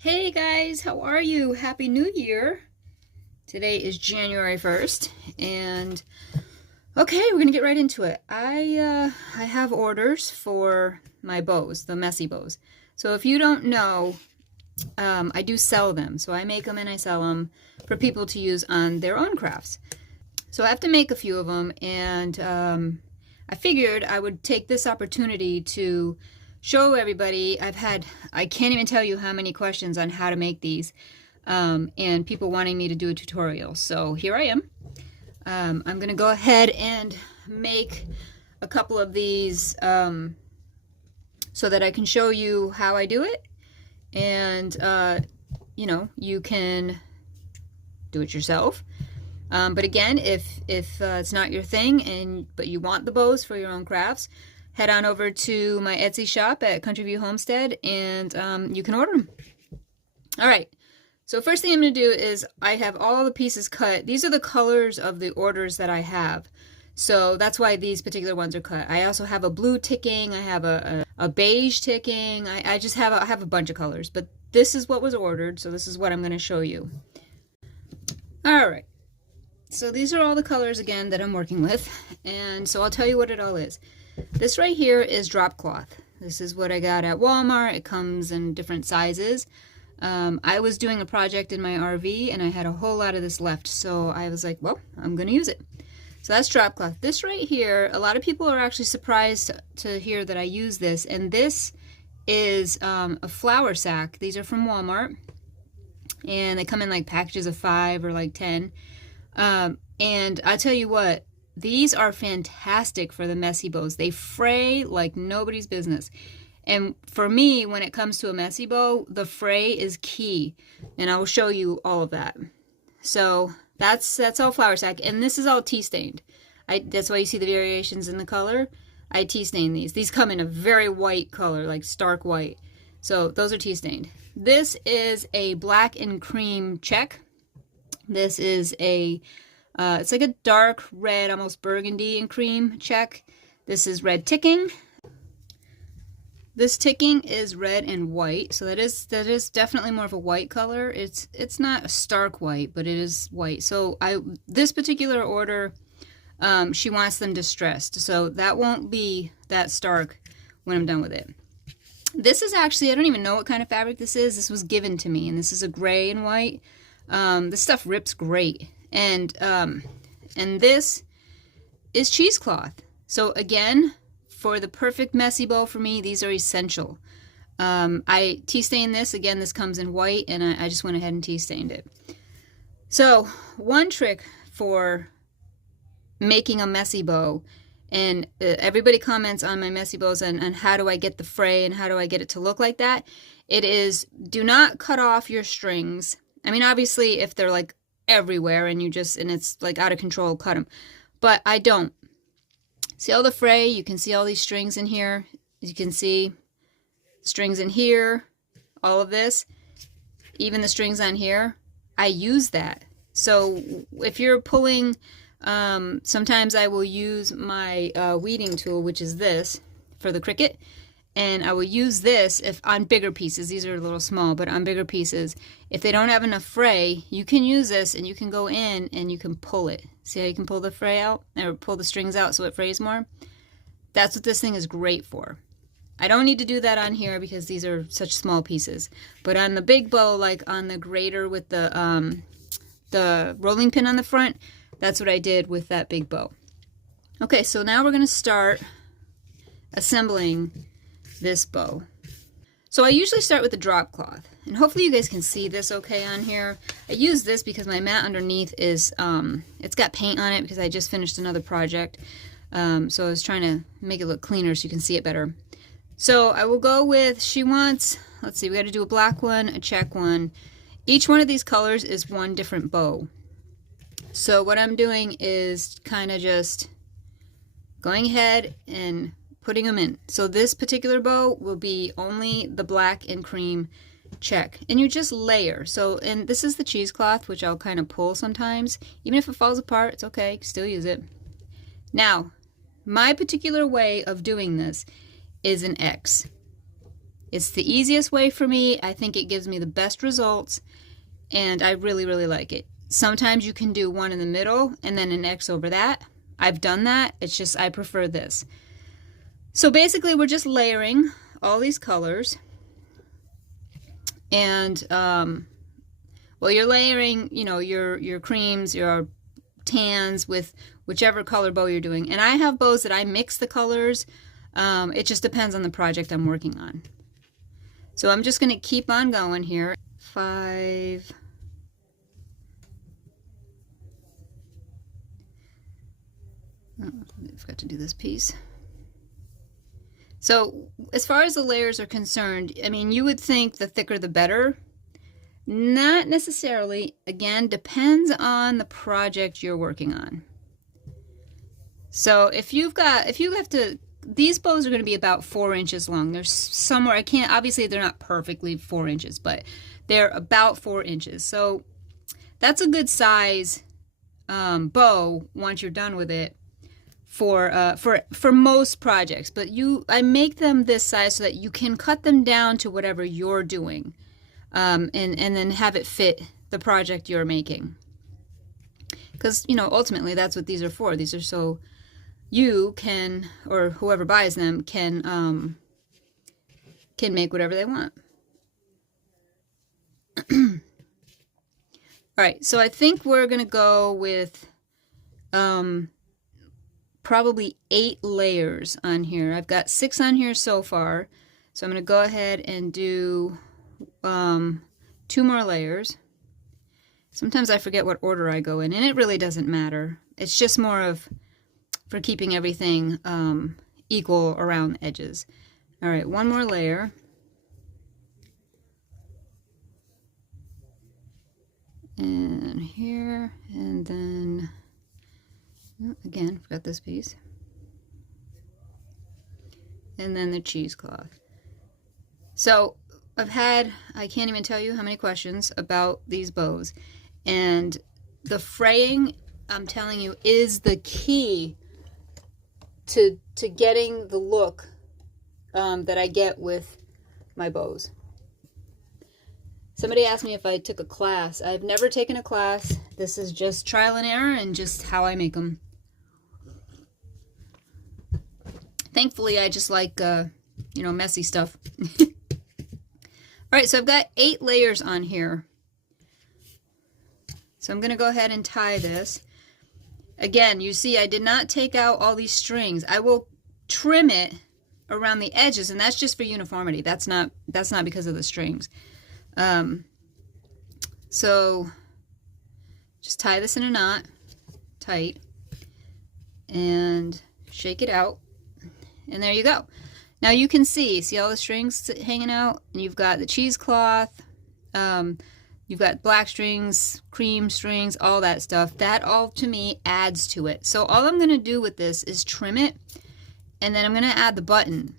Hey guys, how are you? Happy New Year. Today is January 1st and okay, we're gonna get right into it. I have orders for my bows, the messy bows. So if you don't know, I do sell them. So I make them and I sell them for people to use on their own crafts. So I have to make a few of them, and I figured I would take this opportunity to show everybody. I can't even tell you how many questions on how to make these, and people wanting me to do a tutorial. So here I am. I'm going to go ahead and make a couple of these so that I can show you how I do it, and you can do it yourself. But again, if it's not your thing but you want the bows for your own crafts, head on over to my Etsy shop at Country View Homestead and you can order them. All right, so first thing I'm going to do is I have all the pieces cut. These are the colors of the orders that I have. So that's why these particular ones are cut. I also have a blue ticking, I have a beige ticking, I have a bunch of colors, but this is what was ordered, so this is what I'm going to show you. All right. So these are all the colors again that I'm working with, and so I'll tell you what it all is. This right here is drop cloth. This is what I got at Walmart. It comes in different sizes. I was doing a project in my RV and I had a whole lot of this left, so I was like, well, I'm gonna use it. So that's drop cloth. This right here, a lot of people are actually surprised to hear that I use this, and this is a flour sack. These are from Walmart, and they come in like packages of 5 or like 10. And I tell you what, these are fantastic for the messy bows. They fray like nobody's business. And for me, when it comes to a messy bow, the fray is key. And I will show you all of that. So that's all flour sack. And this is all tea stained. That's why you see the variations in the color. I tea stain these. These come in a very white color, like stark white. So those are tea stained. This is a black and cream check. This is it's like a dark red, almost burgundy and cream check. This is red ticking. This ticking is red and white, so that is definitely more of a white color. It's not a stark white, but it is white. So this particular order, she wants them distressed, so that won't be that stark when I'm done with it. This is actually, I don't even know what kind of fabric this is. This was given to me, and this is a gray and white. This stuff rips great, and this is cheesecloth. So again, for the perfect messy bow for me, these are essential. I tea stained this. Again, this comes in white, and I just went ahead and tea stained it. So one trick for making a messy bow, and everybody comments on my messy bows and how do I get the fray and how do I get it to look like that, it is, do not cut off your strings. I mean, obviously, if they're like everywhere and it's like out of control, cut them. But I don't. See all the fray? You can see all these strings in here. You can see strings in here, all of this, even the strings on here. I use that. So if you're pulling, sometimes I will use my weeding tool, which is this, for the Cricut. And I will use this if on bigger pieces. These are a little small, but on bigger pieces, if they don't have enough fray, you can use this and you can go in and you can pull it. See how you can pull the fray out or pull the strings out so it frays more? That's what this thing is great for. I don't need to do that on here because these are such small pieces. But on the big bow, like on the grater with the rolling pin on the front, that's what I did with that big bow. Okay, so now we're going to start assembling this bow. So I usually start with the drop cloth, and hopefully you guys can see this okay on here. I use this because my mat underneath is it's got paint on it because I just finished another project, so I was trying to make it look cleaner so you can see it better. So I will go with, she wants, let's see, we got to do a black one, a check one. Each one of these colors is one different bow. So what I'm doing is kind of just going ahead and putting them in. So this particular bow will be only the black and cream check, and you just layer. So, and this is the cheesecloth, which I'll kind of pull sometimes. Even if it falls apart, it's okay, you can still use it. Now, my particular way of doing this is an X. It's the easiest way for me. I think it gives me the best results, and I really, really like it. Sometimes you can do one in the middle and then an X over that. I've done that. It's just I prefer this. So basically we're just layering all these colors, and well, you're layering, you know, your creams, your tans with whichever color bow you're doing. And I have bows that I mix the colors. It just depends on the project I'm working on. So I'm just going to keep on going here. 5. Oh, I forgot to do this piece. So as far as the layers are concerned, I mean, you would think the thicker the better. Not necessarily. Again, depends on the project you're working on. So if you have to, these bows are going to be about 4 inches long. There's somewhere, I can't, obviously they're not perfectly 4 inches, but they're about 4 inches. So that's a good size bow once you're done with it for most projects. But I make them this size so that you can cut them down to whatever you're doing, and then have it fit the project you're making. Because, you know, ultimately that's what these are for. These are so you can, or whoever buys them can make whatever they want. All right, so I think we're gonna go with probably 8 layers on here. I've got 6 on here so far, so I'm gonna go ahead and do 2 more layers. Sometimes I forget what order I go in, and it really doesn't matter. It's just more of for keeping everything equal around the edges. All right, 1 more layer. And here, and then, again, forgot this piece. And then the cheesecloth. So I can't even tell you how many questions about these bows. And the fraying, I'm telling you, is the key to getting the look that I get with my bows. Somebody asked me if I took a class. I've never taken a class. This is just trial and error and just how I make them. Thankfully, I just like, you know, messy stuff. All right, so I've got 8 layers on here. So I'm going to go ahead and tie this. Again, you see I did not take out all these strings. I will trim it around the edges, and that's just for uniformity. That's not because of the strings. So just tie this in a knot tight and shake it out, and there you go. Now you can see all the strings hanging out, and you've got the cheesecloth, you've got black strings, cream strings, all that stuff. That all to me adds to it. So all I'm going to do with this is trim it, and then I'm going to add the button.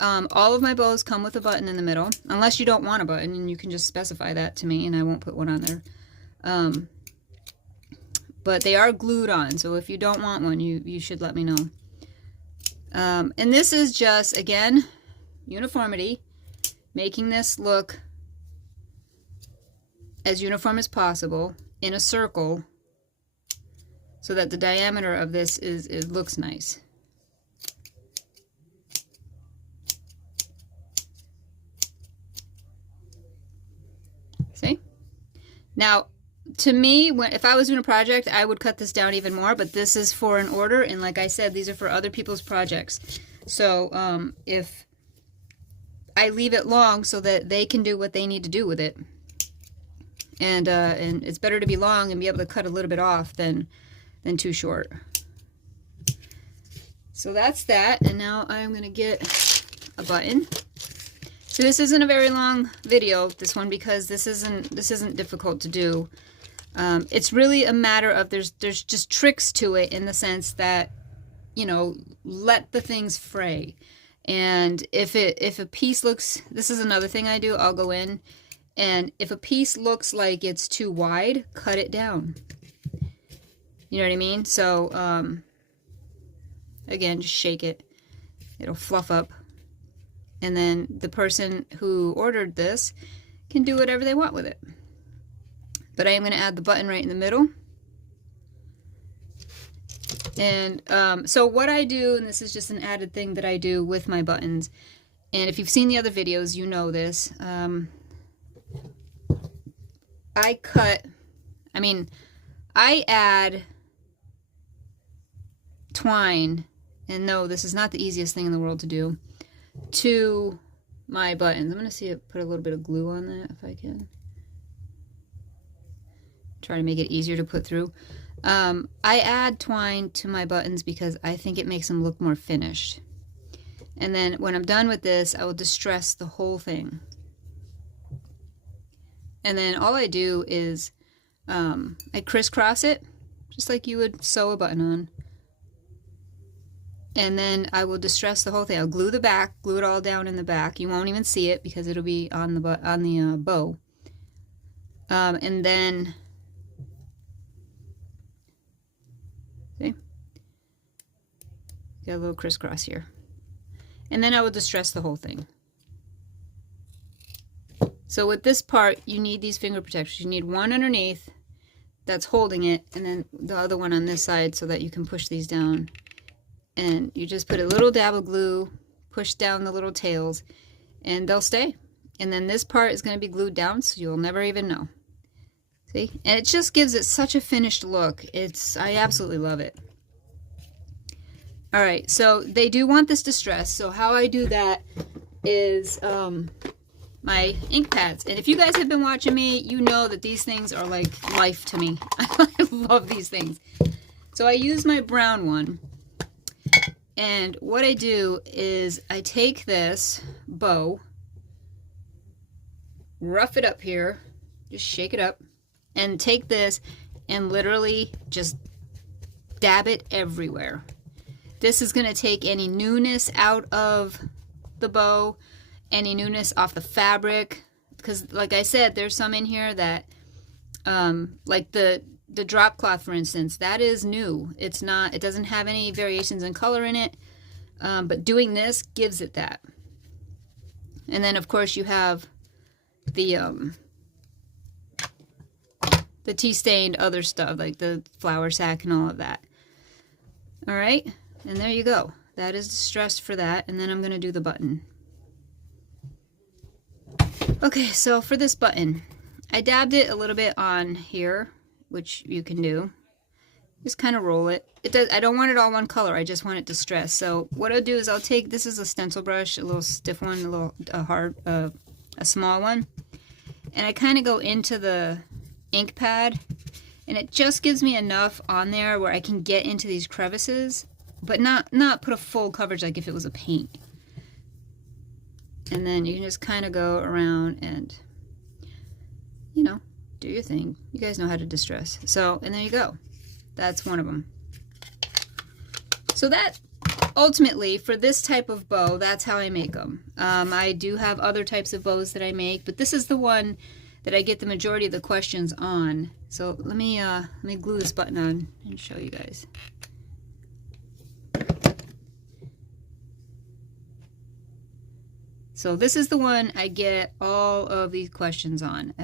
All of my bows come with a button in the middle, unless you don't want a button, and you can just specify that to me and I won't put one on there. But they are glued on, so if you don't want one, you should let me know. And this is just, again, uniformity, making this look as uniform as possible in a circle so that the diameter of this looks nice. See? Now, to me, if I was doing a project, I would cut this down even more, but this is for an order, and like I said, these are for other people's projects. So if I leave it long so that they can do what they need to do with it, and it's better to be long and be able to cut a little bit off than too short. So that's that, and now I'm going to get a button. So this isn't a very long video, this one, because this isn't difficult to do. It's really a matter of there's just tricks to it, in the sense that, you know, let the things fray. And if a piece looks, this is another thing I do, I'll go in, and if a piece looks like it's too wide, cut it down. You know what I mean? So again, just shake it. It'll fluff up. And then the person who ordered this can do whatever they want with it. But I am going to add the button right in the middle. And so what I do, and this is just an added thing that I do with my buttons, and if you've seen the other videos, you know this. I add twine, and no, this is not the easiest thing in the world to do, to my buttons. I'm going to see it, put a little bit of glue on that if I can. Try to make it easier to put through. I add twine to my buttons because I think it makes them look more finished. And then when I'm done with this, I will distress the whole thing. And then all I do is I crisscross it, just like you would sew a button on. And then I will distress the whole thing. I'll glue the back, glue it all down in the back. You won't even see it because it'll be on the bow. And then, see, got a little crisscross here. And then I will distress the whole thing. So with this part, you need these finger protectors. You need one underneath that's holding it, and then the other one on this side so that you can push these down. And you just put a little dab of glue, push down the little tails, and they'll stay. And then this part is going to be glued down, so you'll never even know. See? And it just gives it such a finished look. I absolutely love it. Alright, so they do want this distress, so how I do that is my ink pads. And if you guys have been watching me, you know that these things are like life to me. I love these things. So I use my brown one. And what I do is I take this bow, rough it up here, just shake it up, and take this and literally just dab it everywhere. This is going to take any newness out of the bow, any newness off the fabric, because like I said, there's some in here that, like the drop cloth, for instance, that is new. It doesn't have any variations in color in it, but doing this gives it that. And then of course you have the tea stained other stuff, like the flour sack and all of that. All right, and there you go. That is distressed for that, and then I'm going to do the button. Okay, so for this button, I dabbed it a little bit on here, which you can do. Just kind of roll it. I don't want it all one color, I just want it distressed. So what I'll do is I'll take, this is a stencil brush, a little stiff one, a little a small one, and I kind of go into the ink pad, and it just gives me enough on there where I can get into these crevices, but not put a full coverage like if it was a paint. And then you can just kind of go around and, you know, do your thing. You guys know how to distress. So, and there you go. That's one of them. So that, ultimately, for this type of bow, that's how I make them. I do have other types of bows that I make, but this is the one that I get the majority of the questions on. So let me glue this button on and show you guys. So this is the one I get all of these questions on.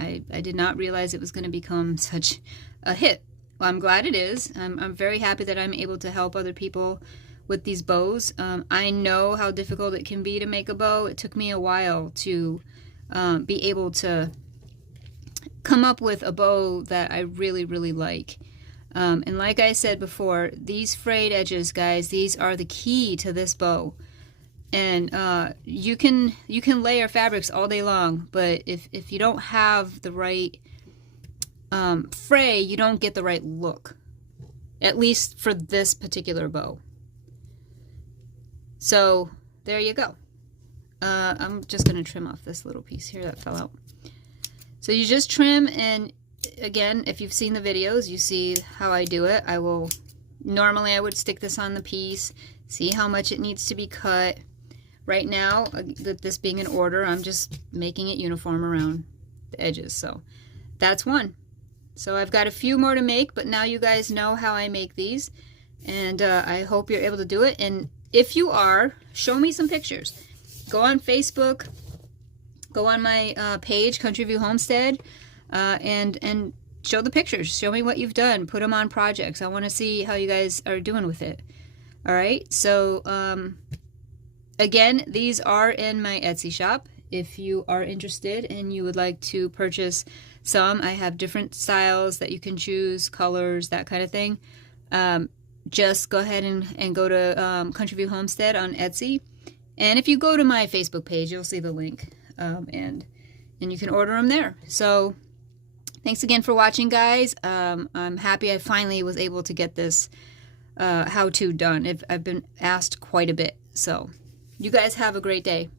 I did not realize it was going to become such a hit. Well, I'm glad it is. I'm very happy that I'm able to help other people with these bows. I know how difficult it can be to make a bow. It took me a while to be able to come up with a bow that I really, really like. And like I said before, these frayed edges, guys, these are the key to this bow. And you can layer fabrics all day long, but if you don't have the right fray, you don't get the right look, at least for this particular bow. So there you go. I'm just going to trim off this little piece here that fell out. So you just trim, and again, if you've seen the videos, you see how I do it. Normally I would stick this on the piece, see how much it needs to be cut. Right now, this being an order, I'm just making it uniform around the edges. So that's one. So I've got a few more to make, but now you guys know how I make these. And I hope you're able to do it. And if you are, show me some pictures. go on Facebook, go on my page, Country View Homestead, and show the pictures. Show me what you've done. Put them on projects. I want to see how you guys are doing with it. All right. So again, these are in my Etsy shop. If you are interested and you would like to purchase some, I have different styles that you can choose, colors, that kind of thing. Just go ahead and go to Country View Homestead on Etsy. And if you go to my Facebook page, you'll see the link. And you can order them there. So thanks again for watching, guys. I'm happy I finally was able to get this how-to done. I've been asked quite a bit. So you guys have a great day.